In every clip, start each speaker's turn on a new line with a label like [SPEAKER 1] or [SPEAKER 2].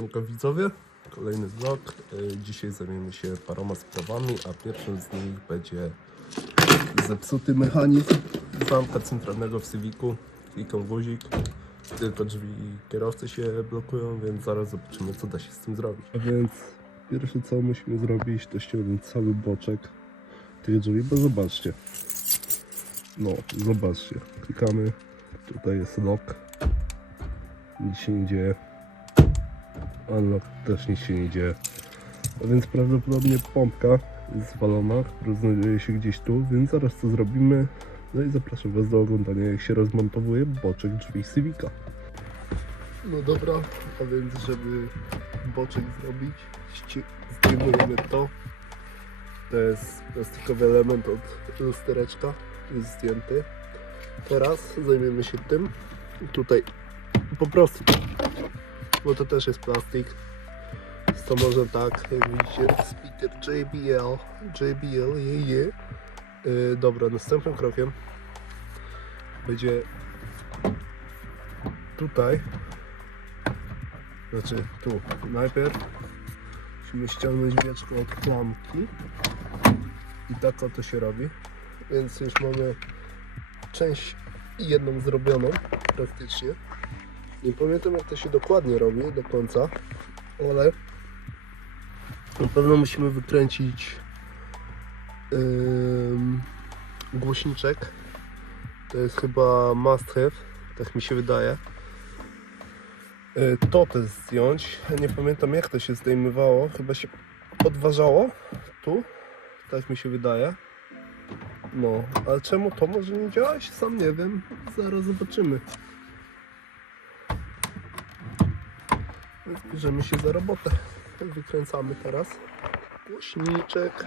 [SPEAKER 1] Siemka widzowie, kolejny vlog. Y, Dzisiaj zajmiemy się paroma sprawami, a pierwszym z nich będzie zepsuty mechanizm zamka centralnego w Civicu. Klikam guzik, tylko drzwi kierowcy się blokują, więc zaraz zobaczymy co da się z tym zrobić. A więc pierwsze co musimy zrobić to ściągnąć cały boczek tych drzwi, bo zobaczcie. No, zobaczcie. Klikamy, tutaj jest lock. Nic się nie dzieje. Unlock też nic się nie dzieje. A więc prawdopodobnie pompka jest zwalona, która znajduje się gdzieś tu, więc zaraz to zrobimy. No i zapraszam Was do oglądania jak się rozmontowuje boczek drzwi Civica. No dobra, a więc żeby boczek zrobić, zdejmujemy to. To jest plastikowy element od lustereczka, jest zdjęty. Teraz zajmiemy się tym. Tutaj po prostu bo to też jest plastik. To może tak, jak widzicie, speaker JBL, JBL, je, je. Yy, dobra, następnym krokiem będzie tutaj, znaczy tu, najpierw musimy ściągnąć wieczko od klamki i tak oto się robi, więc już mamy część jedną zrobioną praktycznie. Nie pamiętam jak to się dokładnie robi do końca, ale na pewno musimy wykręcić ym, głośniczek. To jest chyba must have, tak mi się wydaje. Yy, to też zdjąć. Nie pamiętam jak to się zdejmowało. Chyba się podważało tu. Tak mi się wydaje. No, ale czemu to może nie działać? Sam nie wiem. Zaraz zobaczymy. Więc się za robotę. Wykręcamy teraz głośniczek.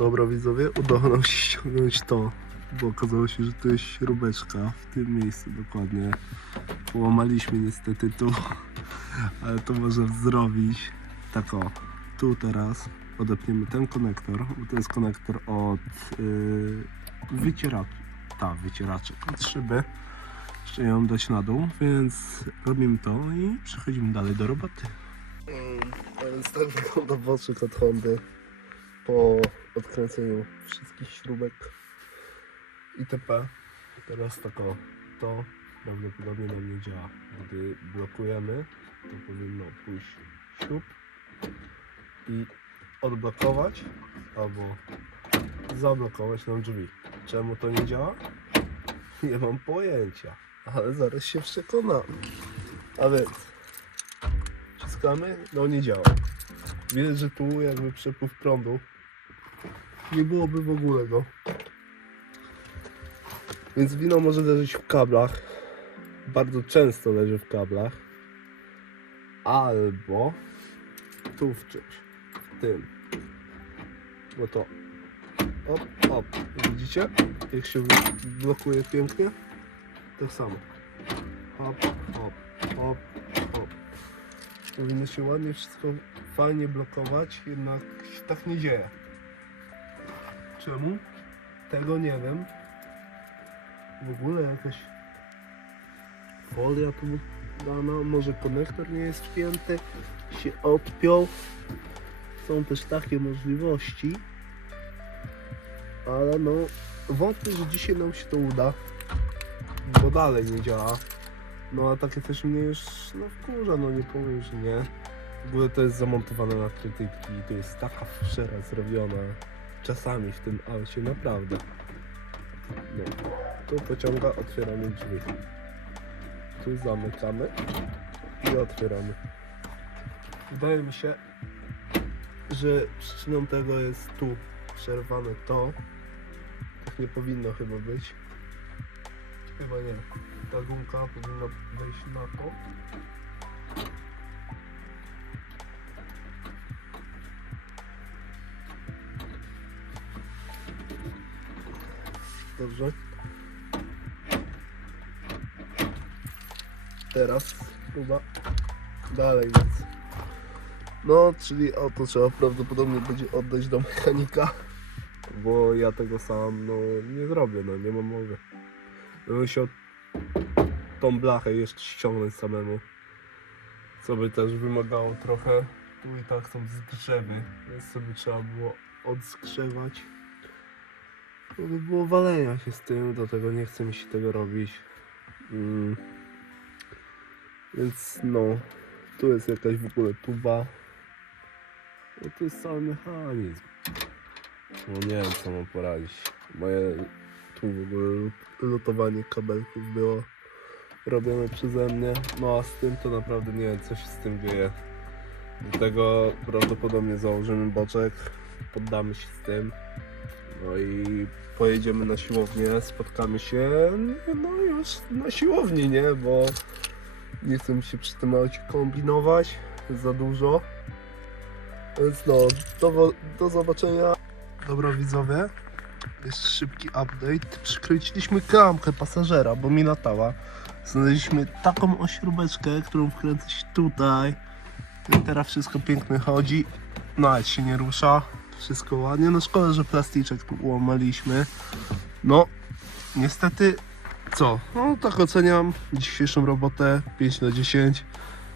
[SPEAKER 1] Dobra widzowie, udało nam się ściągnąć to, bo okazało się, że to jest śrubeczka w tym miejscu dokładnie. Połamaliśmy niestety tu, ale to można zrobić. Tak o, tu teraz odepniemy ten konektor, bo to jest konektor od yy, wycieraczy, ta wycieraczek od szyby. Jeszcze ją dać na dół, więc robimy to i przechodzimy dalej do roboty. a więc tak wygląda boczek od Hondy po odkręceniu wszystkich śrubek itp. Teraz tak o, to prawdopodobnie nam nie działa. Gdy blokujemy, to powinno pójść śrub i odblokować albo zablokować nam drzwi. Czemu to nie działa? Nie mam pojęcia, ale zaraz się przekonam. A więc wciskamy, no nie działa. Widać, że tu jakby przepływ prądu nie byłoby w ogóle go. Więc wino może leżeć w kablach. Bardzo często leży w kablach. Albo tu w czymś. W tym. Bo to. Op, op. Widzicie? Jak się blokuje pięknie? Tak samo. Hop, hop, hop, hop. Powinno się ładnie wszystko fajnie blokować, jednak się tak nie dzieje. Czemu? Tego nie wiem. W ogóle jakaś folia tu dana, może konektor nie jest wpięty, się odpiął. Są też takie możliwości. Ale no, wątpię, że dzisiaj nam się to uda, bo dalej nie działa. No a takie też mnie już no wkurza, no nie powiem, że nie. W ogóle to jest zamontowane na krytyki i to jest taka wszera zrobiona czasami w tym aucie, naprawdę. No. Tu pociąga, otwieramy drzwi. Tu zamykamy i otwieramy. Wydaje mi się, że przyczyną tego jest tu przerwane to. Tak nie powinno chyba być. Chyba nie. Ta gumka powinna wejść na to. Dobrze. Teraz chyba dalej nic. No, czyli auto trzeba prawdopodobnie będzie oddać do mechanika, bo ja tego sam no nie zrobię, no nie mam mowy. Bym musiał tą blachę jeszcze ściągnąć samemu, co by też wymagało trochę. Tu i tak są zgrzewy, więc sobie trzeba było odskrzewać. By było walenia się z tym, dlatego nie chce mi się tego robić. Mm. Więc no, tu jest jakaś w ogóle tuba. No to jest cały mechanizm. No nie wiem co mam poradzić. Moje tu w ogóle lutowanie kabelków było robione przeze mnie. No a z tym to naprawdę nie wiem co się z tym dzieje. Do tego prawdopodobnie założymy boczek, poddamy się z tym. No i pojedziemy na siłownię, spotkamy się no już na siłowni, nie? Bo nie chcę mi się przy tym aucie kombinować za dużo. Więc no, do, do zobaczenia. Dobra widzowie, jest szybki update. Przykręciliśmy klamkę pasażera, bo mi latała. Znaleźliśmy taką ośrubeczkę, którą wkręca się tutaj. I teraz wszystko pięknie chodzi. Nawet się nie rusza. Wszystko ładnie. No szkoda, że plasticzek tu ułamaliśmy. No, niestety, co? No tak oceniam dzisiejszą robotę 5 na 10.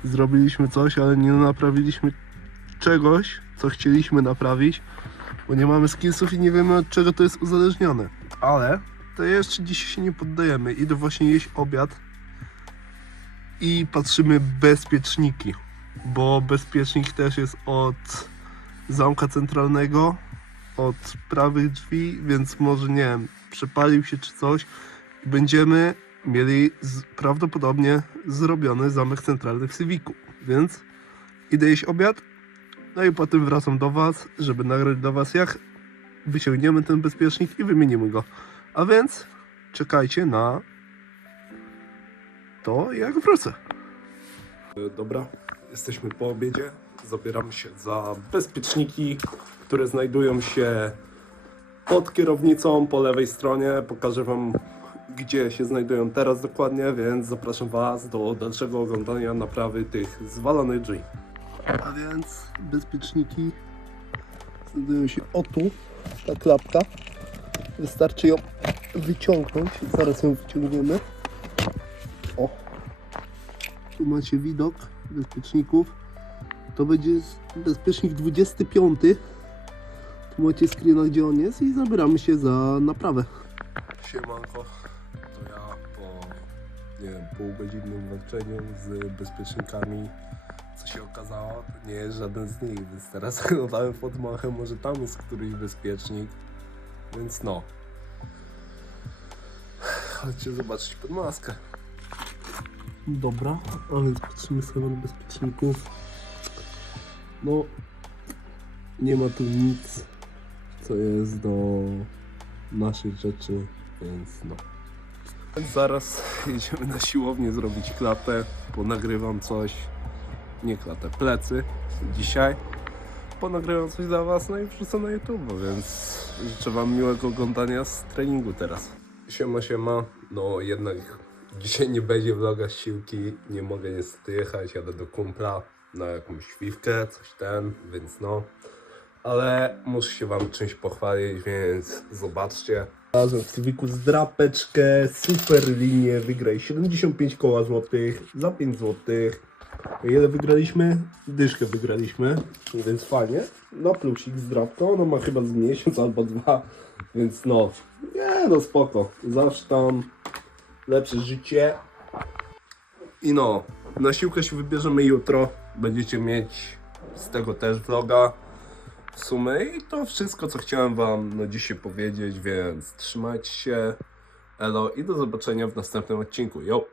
[SPEAKER 1] Zrobiliśmy coś, ale nie naprawiliśmy czegoś, co chcieliśmy naprawić, bo nie mamy skillsów i nie wiemy od czego to jest uzależnione. Ale to jeszcze dzisiaj się nie poddajemy. Idę właśnie jeść obiad i patrzymy bezpieczniki, bo bezpiecznik też jest od zamka centralnego, od prawych drzwi, więc może nie wiem, przepalił się czy coś. Będziemy mieli z, prawdopodobnie zrobiony zamek centralny w Civicu, więc idę jeść obiad, no i potem wracam do Was, żeby nagrać dla Was jak wyciągniemy ten bezpiecznik i wymienimy go. A więc czekajcie na to, jak wrócę. Dobra, jesteśmy po obiedzie. Zabieramy się za bezpieczniki, które znajdują się pod kierownicą po lewej stronie. Pokażę Wam, gdzie się znajdują teraz dokładnie, więc zapraszam Was do dalszego oglądania naprawy tych zwalonych drzwi. A więc bezpieczniki znajdują się o tu, ta klapka. Wystarczy ją wyciągnąć. Zaraz ją wyciągniemy. O. Tu macie widok bezpieczników. To będzie bezpiecznik 25. Tu macie screena gdzie on jest i zabieramy się za naprawę. Siemanko. To ja po nie wiem, walczeniu z bezpiecznikami co się okazało, to nie jest żaden z nich, więc teraz oglądałem pod machem, może tam jest któryś bezpiecznik, więc no. Chodźcie zobaczyć pod maskę. Dobra, a więc patrzymy sobie na bezpieczników. No, nie ma tu nic, co jest do naszych rzeczy, więc no. Zaraz jedziemy na siłownię zrobić klatę, ponagrywam coś, nie klatę, plecy dzisiaj. Ponagrywam coś dla Was, no i wrzucę na YouTube, więc życzę Wam miłego oglądania z treningu teraz. Siema, siema, no jednak dzisiaj nie będzie vloga z siłki, nie mogę niestety jechać, jadę do kumpla na jakąś śliwkę, coś ten, więc no. Ale muszę się Wam czymś pochwalić, więc zobaczcie. Znalazłem w Civicu zdrapeczkę, super linię, wygraj 75 koła złotych za 5 złotych. Ile wygraliśmy? Dyszkę wygraliśmy, więc fajnie. Na plusik zdrapka, ona ma chyba z miesiąc albo dwa, więc no, nie no spoko. Zawsze tam lepsze życie. I no, na siłkę się wybierzemy jutro. Będziecie mieć z tego też vloga w sumie i to wszystko, co chciałem wam na dzisiaj powiedzieć, więc trzymajcie się, elo i do zobaczenia w następnym odcinku. Yo!